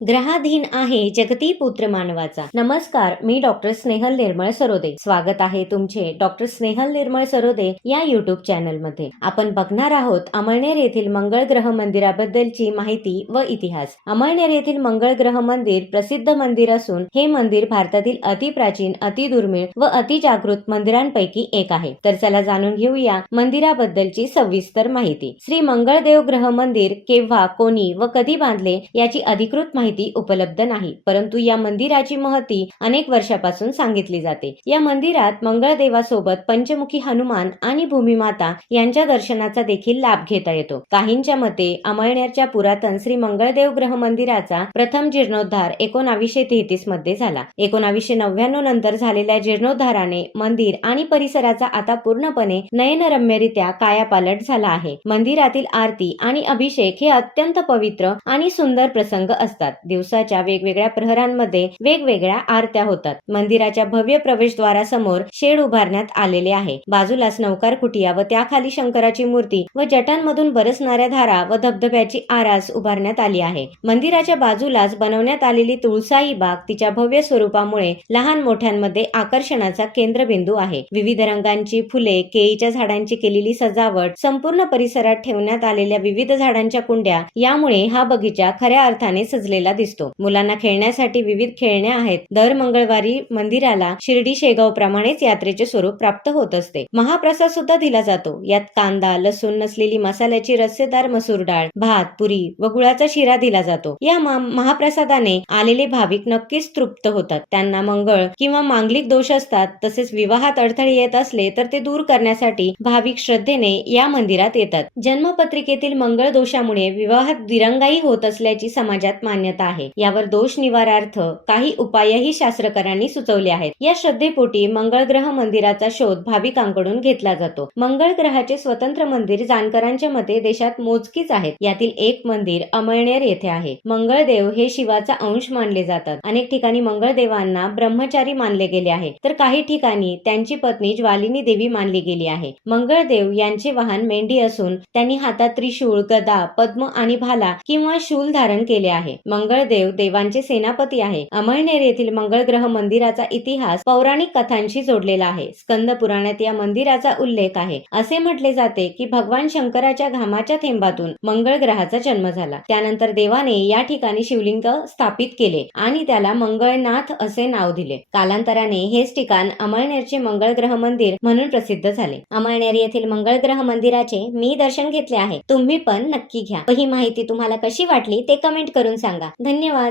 ग्रहाधीन आहे जगती पुत्र मानवाचा. नमस्कार मी डॉक्टर स्नेहल निर्मळ सरोदे. स्वागत आहे तुमचे डॉक्टर स्नेहल निर्मळ सरोदे या युट्यूब चॅनलमध्ये आपण बघणार आहोत अमळनेर येथील मंगळ ग्रह मंदिराबद्दलची माहिती व इतिहास. अमळनेर येथील मंगळ ग्रह मंदिर प्रसिद्ध मंदिर असून हे मंदिर भारतातील अतिप्राचीन अतिदुर्मिळ व अतिजागृत मंदिरांपैकी एक आहे. तर चला जाणून घेऊया मंदिराबद्दलची सविस्तर माहिती. श्री मंगळदेव ग्रह मंदिर केव्हा कोणी व कधी बांधले याची अधिकृत माहिती उपलब्ध नाही. परंतु या मंदिराची महती अनेक वर्षापासून सांगितली जाते. या मंदिरात मंगळदेवासोबत पंचमुखी हनुमान आणि भूमिमाता यांच्या दर्शनाचा देखील लाभ घेता येतो. काहींच्या मते अमळनेरच्या पुरातन श्री मंगळदेव ग्रह मंदिराचा प्रथम जीर्णोद्धार एकोणावीसशे तेहतीसमध्ये झाला. एकोणावीसशे नव्याण्णव नंतर झालेल्या जीर्णोद्धाराने मंदिर आणि परिसराचा आता पूर्णपणे नयनरम्यरित्या कायापालट झाला आहे. मंदिरातील आरती आणि अभिषेक हे अत्यंत पवित्र आणि सुंदर प्रसंग असतात. दिवसाच्या वेगवेगळ्या प्रहरांमध्ये वेगवेगळ्या आरत्या होतात. मंदिराच्या भव्य प्रवेशद्वारासमोर शेड उभारण्यात आलेले आहे. बाजूलाच नौकार कुटिया व त्याखाली शंकराची मूर्ती व जटांमधून बरसणाऱ्या धारा व धबधब्याची आरास उभारण्यात आली आहे. मंदिराच्या बाजूलाच बनवण्यात आलेली तुळसाई बाग तिच्या भव्य स्वरूपामुळे लहान मोठ्यांमध्ये आकर्षणाचा केंद्रबिंदू आहे. विविध रंगांची फुले केळीच्या झाडांची केलेली सजावट संपूर्ण परिसरात ठेवण्यात आलेल्या विविध झाडांच्या कुंड्या यामुळे हा बगीचा खऱ्या अर्थाने सजलेला दिसतो. मुलांना खेळण्यासाठी विविध खेळण्या आहेत. दर मंगळवारी मंदिराला शिर्डी शेगाव प्रमाणेच यात्रेचे स्वरूप प्राप्त होत असते. महाप्रसाद सुद्धा दिला जातो. यात कांदा लसूण नसलेली मसाल्याची रस्सेदार मसूर डाळ भात पुरी व गुळाचा शिरा दिला जातो. या महाप्रसादाने आलेले भाविक नक्कीच तृप्त होतात. त्यांना मंगळ किंवा मांगलिक दोष असतात. तसेच विवाहात अडथळे येत असले तर ते दूर करण्यासाठी भाविक श्रद्धेने या मंदिरात येतात. जन्मपत्रिकेतील मंगळ दोषामुळे विवाहात दिरंगाई होत असल्याची समाजात मान्यता करण्यात आहे. यावर दोष निवारार्थ काही उपायही शास्त्रकारांनी सुचवले आहेत. या श्रद्धेपोटी मंगळ ग्रह मंदिराचा शोध भाविकांकडून घेतला जातो. मंगळ ग्रहाचे स्वतंत्र मंदिर जानकरांच्या मते देशात मोजकीच आहेत. यातील एक मंदिर अमळनेर येथे आहे. मंगळदेव हे शिवाचा अंश मानले जातात. अनेक ठिकाणी मंगळदेवांना ब्रह्मचारी मानले गेले आहे. तर काही ठिकाणी त्यांची पत्नी ज्वालिनी देवी मानली गेली आहे. मंगळदेव यांचे वाहन मेंढी असून त्यांनी हातात त्रिशूळ गदा पद्म आणि भाला किंवा शूल धारण केले आहे. मंगळ मंगळदेव देवांचे सेनापती आहे. अमळनेर येथील मंगळ ग्रह मंदिराचा इतिहास पौराणिक कथांशी जोडलेला आहे. स्कंद पुराणात या मंदिराचा उल्लेख आहे. असे म्हटले जाते की भगवान शंकराच्या घामाच्या थेंबातून मंगळ ग्रहाचा जन्म झाला. त्यानंतर देवाने या ठिकाणी शिवलिंग स्थापित केले आणि त्याला मंगळनाथ असे नाव दिले. कालांतराने हेच ठिकाण अमळनेरचे मंगळ ग्रह मंदिर म्हणून प्रसिद्ध झाले. अमळनेर येथील मंगळ ग्रह मंदिराचे मी दर्शन घेतले आहे. तुम्ही पण नक्की घ्या. ही माहिती तुम्हाला कशी वाटली ते कमेंट करून सांगा. धन्यवाद.